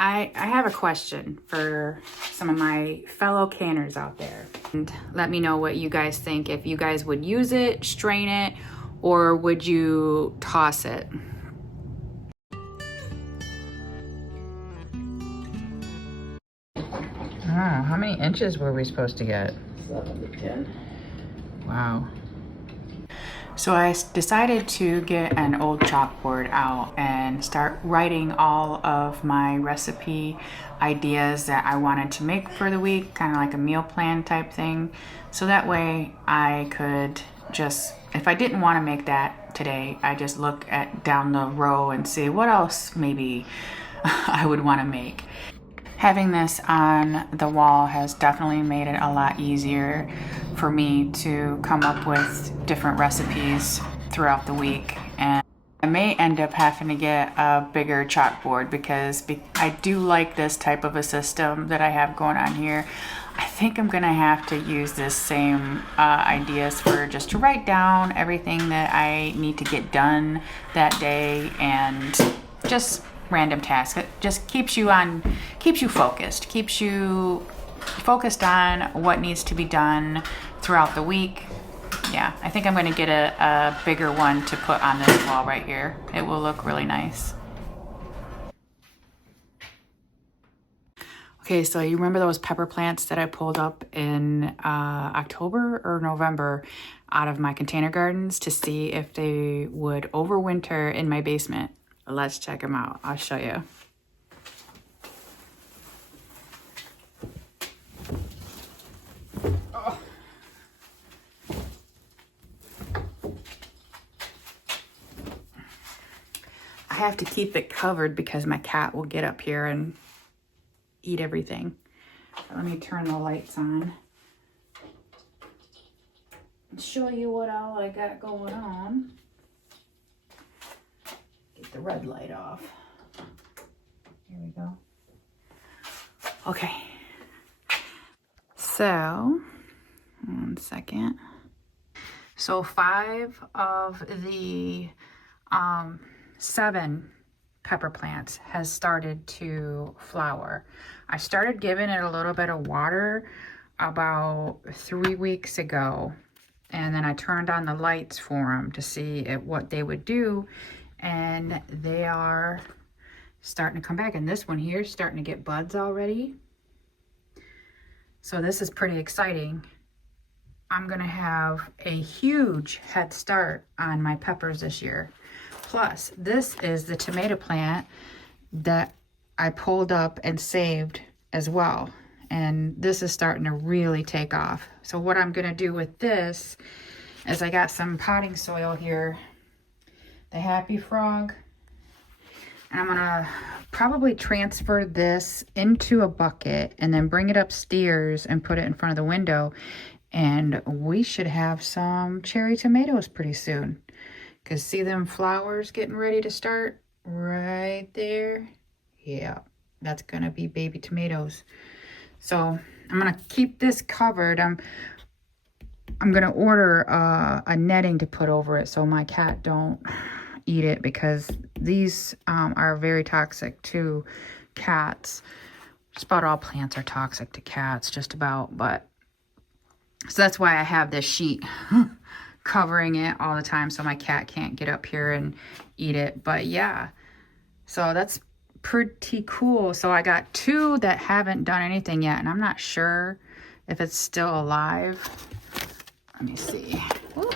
I have a question for some of my fellow canners out there. And let me know what you guys think. If you guys would use it, strain it, or would you toss it? Oh, how many inches were we supposed to get? 7 to 10. Wow. So I decided to get an old chalkboard out and start writing all of my recipe ideas that I wanted to make for the week, kind of like a meal plan type thing. So that way I could just, if I didn't want to make that today, I just look at down the row and see what else maybe I would want to make. Having this on the wall has definitely made it a lot easier for me to come up with different recipes throughout the week. And I may end up having to get a bigger chalkboard because I do like this type of a system that I have going on here. I think I'm gonna have to use this same ideas for just to write down everything that I need to get done that day and just random tasks. It just keeps you focused, keeps you focused on what needs to be done throughout the week. Yeah, I think I'm going to get a bigger one to put on this wall right here. It will look really nice. Okay, so you remember those pepper plants that I pulled up in October or November out of my container gardens to see if they would overwinter in my basement? Let's check them out. I'll show you. Oh. I have to keep it covered because my cat will get up here and eat everything. So let me turn the lights on and show you what all I got going on. Get the red light off. Here we go. Okay. So, 1 second. So 5 of the 7 pepper plants has started to flower. I started giving it a little bit of water about 3 weeks ago, and then I turned on the lights for them to see what they would do, and they are starting to come back. And this one here is starting to get buds already. So this is pretty exciting. I'm gonna have a huge head start on my peppers this year. Plus, this is the tomato plant that I pulled up and saved as well. And this is starting to really take off. So what I'm gonna do with this is I got some potting soil here, the Happy Frog, and I'm gonna probably transfer this into a bucket and then bring it upstairs and put it in front of the window. And we should have some cherry tomatoes pretty soon. Because see them flowers getting ready to start right there? Yeah, that's gonna be baby tomatoes. So I'm gonna keep this covered. I'm gonna order a netting to put over it so my cat don't eat it, because these are very toxic to cats. Just about all plants are toxic to cats, just about. But so that's why I have this sheet covering it all the time so my cat can't get up here and eat it. But yeah, so that's pretty cool. So I got 2 that haven't done anything yet, and I'm not sure if it's still alive. Let me see. Ooh.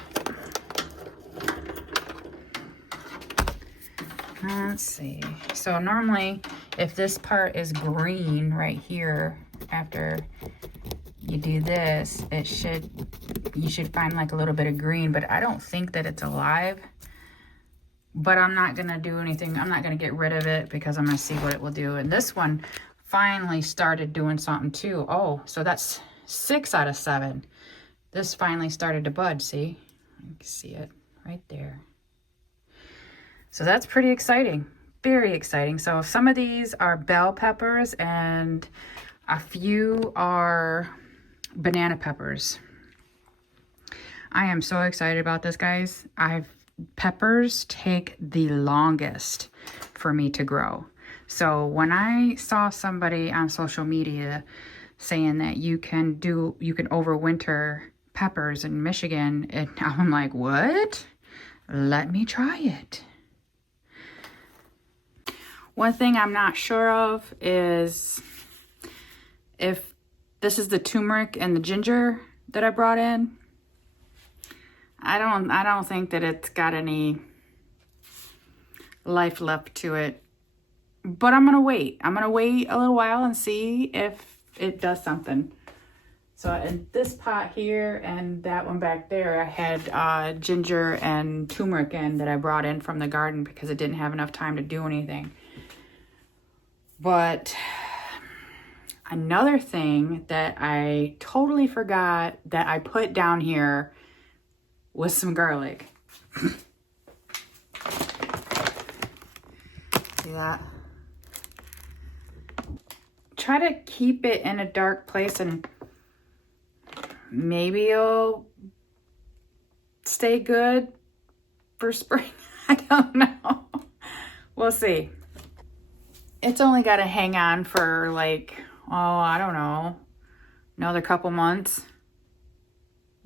Let's see. So normally if this part is green right here, after you do this, you should find like a little bit of green, but I don't think that it's alive. But I'm not gonna do anything. I'm not gonna get rid of it because I'm gonna see what it will do. And this one finally started doing something too. Oh, so that's 6 out of 7. This finally started to bud, see? You can see it right there. So that's pretty exciting, very exciting. So some of these are bell peppers and a few are banana peppers. I am so excited about this, guys. Peppers take the longest for me to grow. So when I saw somebody on social media saying that you can overwinter peppers in Michigan, and I'm like, what? Let me try it. One thing I'm not sure of is if this is the turmeric and the ginger that I brought in. I don't think that it's got any life left to it. But I'm gonna wait. I'm gonna wait a little while and see if it does something. So in this pot here and that one back there, I had ginger and turmeric in that I brought in from the garden because it didn't have enough time to do anything. But another thing that I totally forgot that I put down here was some garlic. See that? Try to keep it in a dark place and maybe it'll stay good for spring. I don't know. We'll see. It's only got to hang on for like, oh, I don't know, another couple months.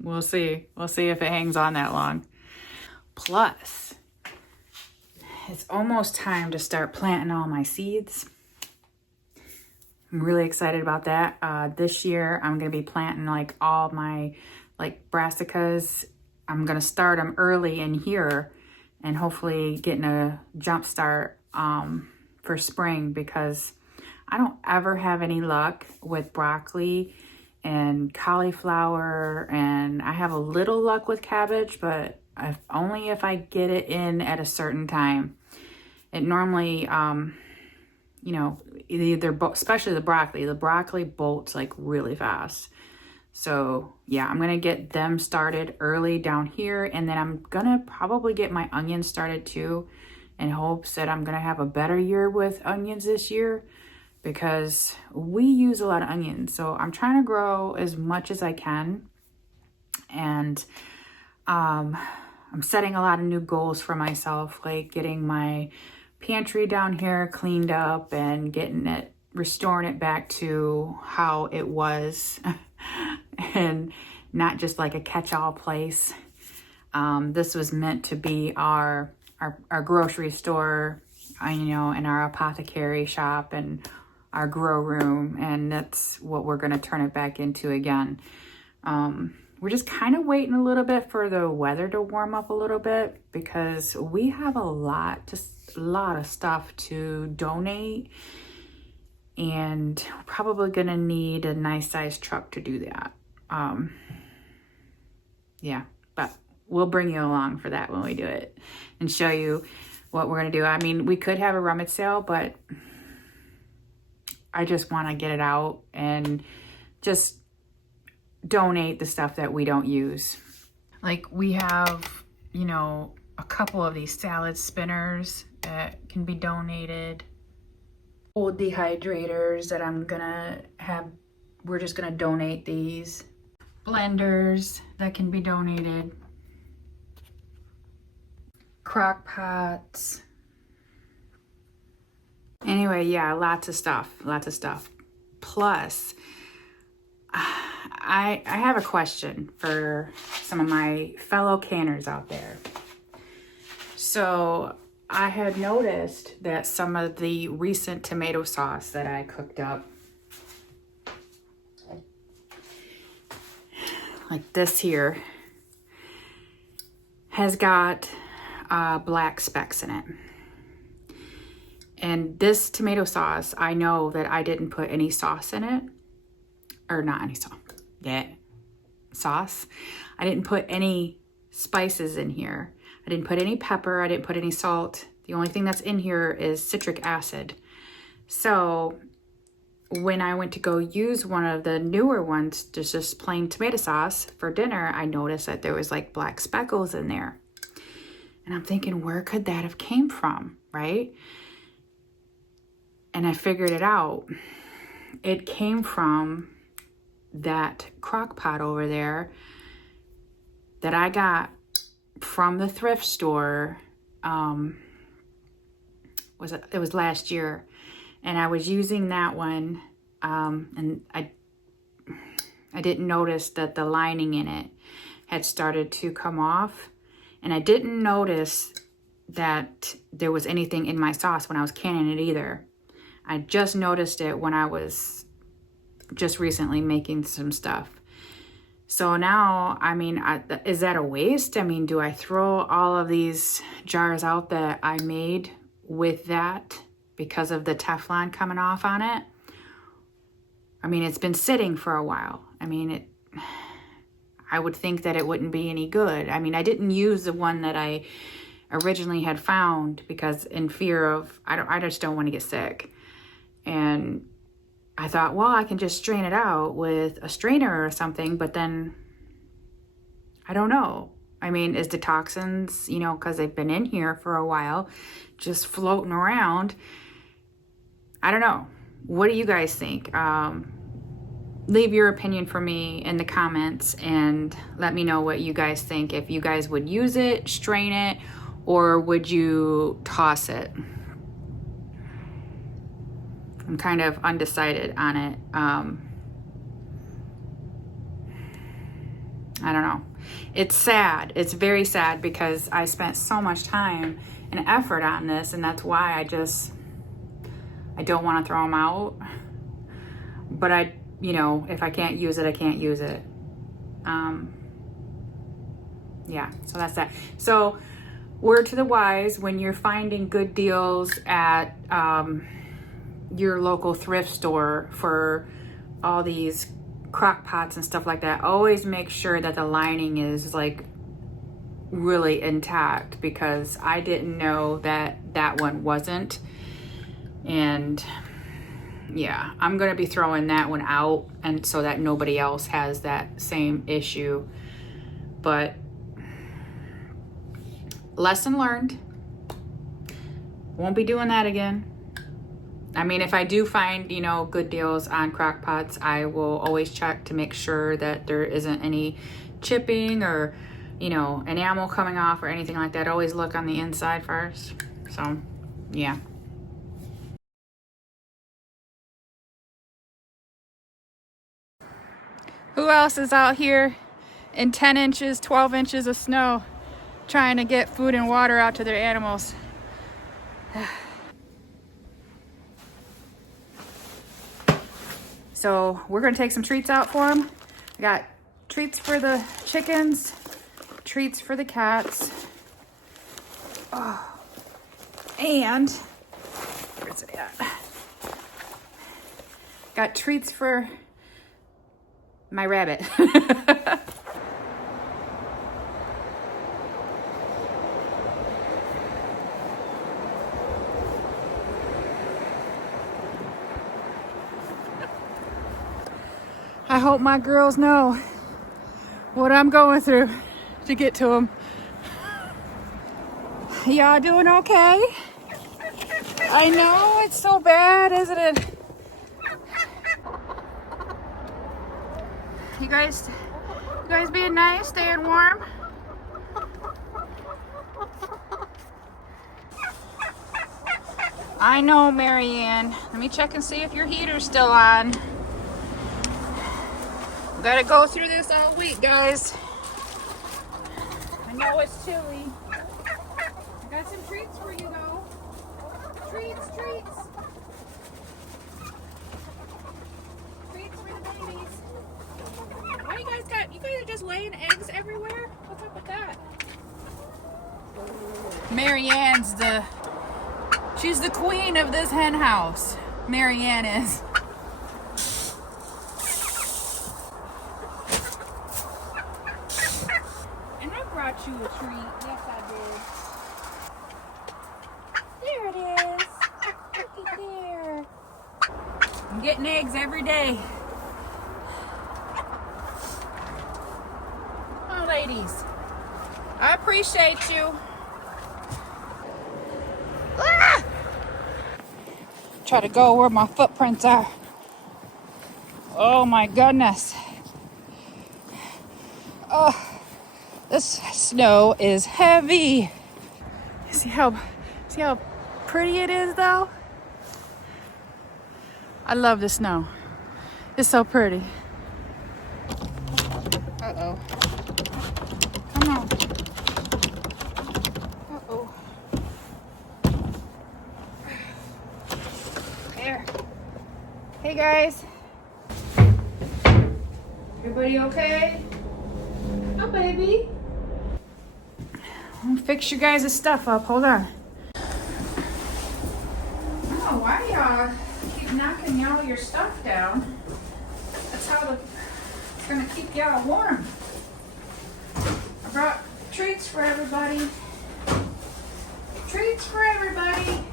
We'll see. We'll see if it hangs on that long. Plus, it's almost time to start planting all my seeds. I'm really excited about that. This year, I'm going to be planting like all my like brassicas. I'm going to start them early in here and hopefully getting a jump start for spring, because I don't ever have any luck with broccoli and cauliflower, and I have a little luck with cabbage, but only if I get it in at a certain time. It normally, you know, especially the broccoli bolts like really fast. So yeah, I'm gonna get them started early down here, and then I'm gonna probably get my onions started too, in hopes that I'm gonna have a better year with onions this year, because we use a lot of onions. So I'm trying to grow as much as I can, and I'm setting a lot of new goals for myself, like getting my pantry down here cleaned up and restoring it back to how it was and not just like a catch-all place. This was meant to be our grocery store, you know, and our apothecary shop and our grow room, and that's what we're going to turn it back into again. We're just kind of waiting a little bit for the weather to warm up a little bit, because we have a lot of stuff to donate, and we're probably going to need a nice sized truck to do that. Yeah, but we'll bring you along for that when we do it and show you what we're going to do. I mean, we could have a rummage sale, but I just want to get it out and just donate the stuff that we don't use. Like, we have, you know, a couple of these salad spinners that can be donated. Old dehydrators that we're just gonna donate these. Blenders that can be donated. Crock pots. Anyway, yeah, lots of stuff. Plus, I have a question for some of my fellow canners out there. So I had noticed that some of the recent tomato sauce that I cooked up, like this here, has got black specks in it. And this tomato sauce, I know that I didn't put any sauce in it. Or not any sauce. Yeah. Sauce. I didn't put any spices in here. I didn't put any pepper. I didn't put any salt. The only thing that's in here is citric acid. So when I went to go use one of the newer ones, just plain tomato sauce for dinner, I noticed that there was like black speckles in there. And I'm thinking, where could that have came from, right? And I figured it out. It came from that crock pot over there that I got from the thrift store. It was last year. and I was using that one, and I didn't notice that the lining in it had started to come off, and I didn't notice that there was anything in my sauce when I was canning it either. I just noticed it when I was just recently making some stuff. So now, I mean, is that a waste? I mean, do I throw all of these jars out that I made with that because of the Teflon coming off on it? I mean, it's been sitting for a while. I mean, I would think that it wouldn't be any good. I mean, I didn't use the one that I originally had found because in fear of, I just don't want to get sick. And I thought, well, I can just strain it out with a strainer or something, but then I don't know. I mean, is the toxins, you know, because they've been in here for a while, just floating around? I don't know. What do you guys think? Leave your opinion for me in the comments and let me know what you guys think. If you guys would use it, strain it, or would you toss it? I'm kind of undecided on it. I don't know. It's sad. It's very sad because I spent so much time and effort on this, and that's why I don't want to throw them out. But you know, if I can't use it, I can't use it. Yeah, so that's that. So word to the wise, when you're finding good deals at your local thrift store for all these crock pots and stuff like that, always make sure that the lining is like really intact, because I didn't know that one wasn't. And yeah, I'm gonna be throwing that one out, and so that nobody else has that same issue. But lesson learned. Won't be doing that again. I mean, if I do find, you know, good deals on crock pots, I will always check to make sure that there isn't any chipping or, you know, enamel coming off or anything like that. Always look on the inside first. So, yeah. Who else is out here in 10 inches, 12 inches of snow trying to get food and water out to their animals? So we're gonna take some treats out for them. I got treats for the chickens, treats for the cats. Oh, and where's it at? Got treats for my rabbit. I hope my girls know what I'm going through to get to them. Y'all doing okay? I know, it's so bad, isn't it? You guys being nice, staying warm? I know, Marianne. Let me check and see if your heater's still on. Gotta go through this all week, guys. I know it's chilly. I got some treats for you, though. Treats. Treats for the babies. Why you guys are just laying eggs everywhere? What's up with that? Marianne's she's the queen of this hen house. Marianne is. And I brought you a treat. Yes, I did. There it is. Looky there. I'm getting eggs every day. Oh, ladies. I appreciate you. Ah! Try to go where my footprints are. Oh my goodness. Oh, this snow is heavy. See how pretty it is though? I love the snow. It's so pretty. Uh-oh. Come on. Uh-oh. There. Hey guys. Everybody okay? Oh baby. I'll fix you guys' stuff up. Hold on. Oh, why y'all keep knocking y'all your stuff down? That's how it's gonna keep y'all warm. I brought treats for everybody. Treats for everybody.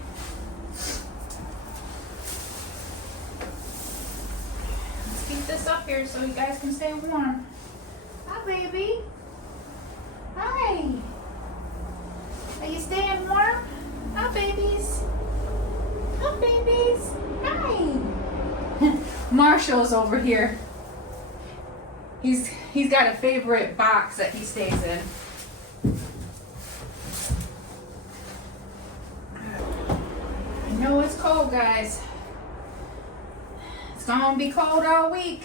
Let's keep this up here so you guys can stay warm. Hi, baby. Hi. Are you staying warm? Hi, babies. Hi, babies. Hi. Marshall's over here. He's got a favorite box that he stays in. I know it's cold, guys. It's gonna be cold all week.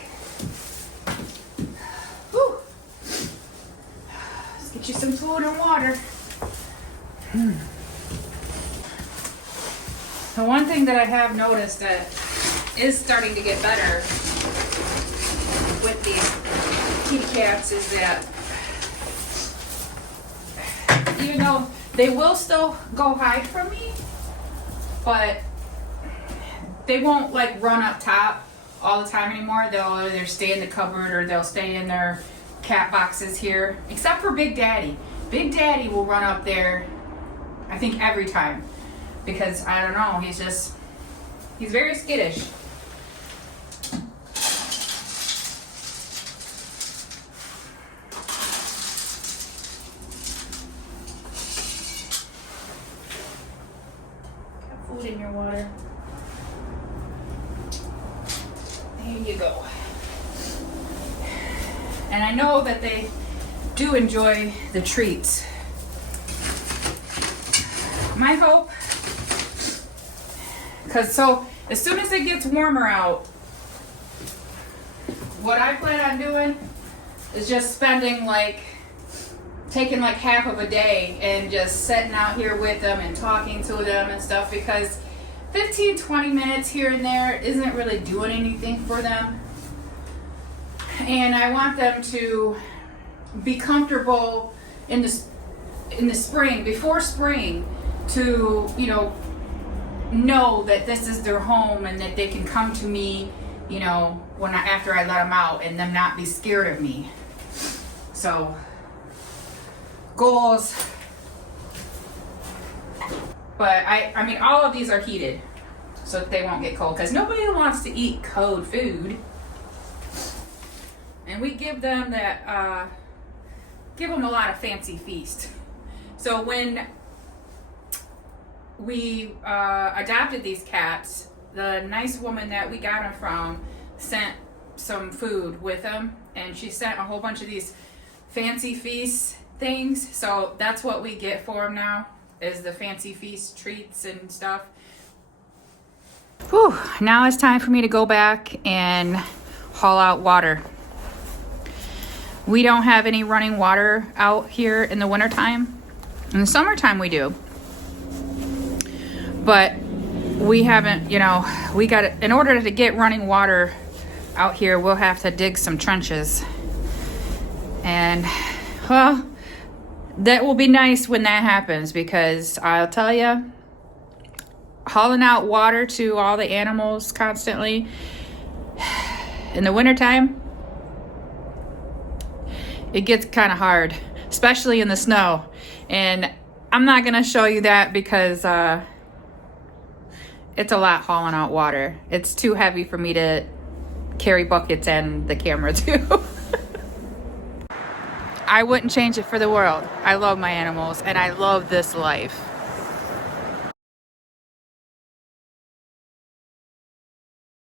Whew. Let's get you some food and water. The one thing that I have noticed that is starting to get better with these kitty cats is that even though they will still go hide from me, but they won't like run up top all the time anymore. They'll either stay in the cupboard or they'll stay in their cat boxes here, except for Big Daddy. Big Daddy will run up there, I think, every time, because I don't know, he's very skittish. Got food in your water. There you go. And I know that they do enjoy the treats. My hope, because so as soon as it gets warmer out, what I plan on doing is just taking like half of a day and just sitting out here with them and talking to them and stuff, because 15-20 minutes here and there isn't really doing anything for them. And I want them to be comfortable in the spring, before spring, to know that this is their home and that they can come to me, after I let them out, and them not be scared of me. So goals. But I mean, all of these are heated so that they won't get cold, because nobody wants to eat cold food. And we give them a lot of fancy feast. So when we adopted these cats, the nice woman that we got them from sent some food with them, and she sent a whole bunch of these fancy feast things. So that's what we get for them now, is the fancy feast treats and stuff. Whew, now it's time for me to go back and haul out water. We don't have any running water out here in the wintertime. In the summertime we do. But we haven't, in order to get running water out here, we'll have to dig some trenches. And, well, that will be nice when that happens, because I'll tell you, hauling out water to all the animals constantly in the wintertime, it gets kind of hard, especially in the snow. And I'm not going to show you that because it's a lot hauling out water. It's too heavy for me to carry buckets and the camera too. I wouldn't change it for the world. I love my animals and I love this life.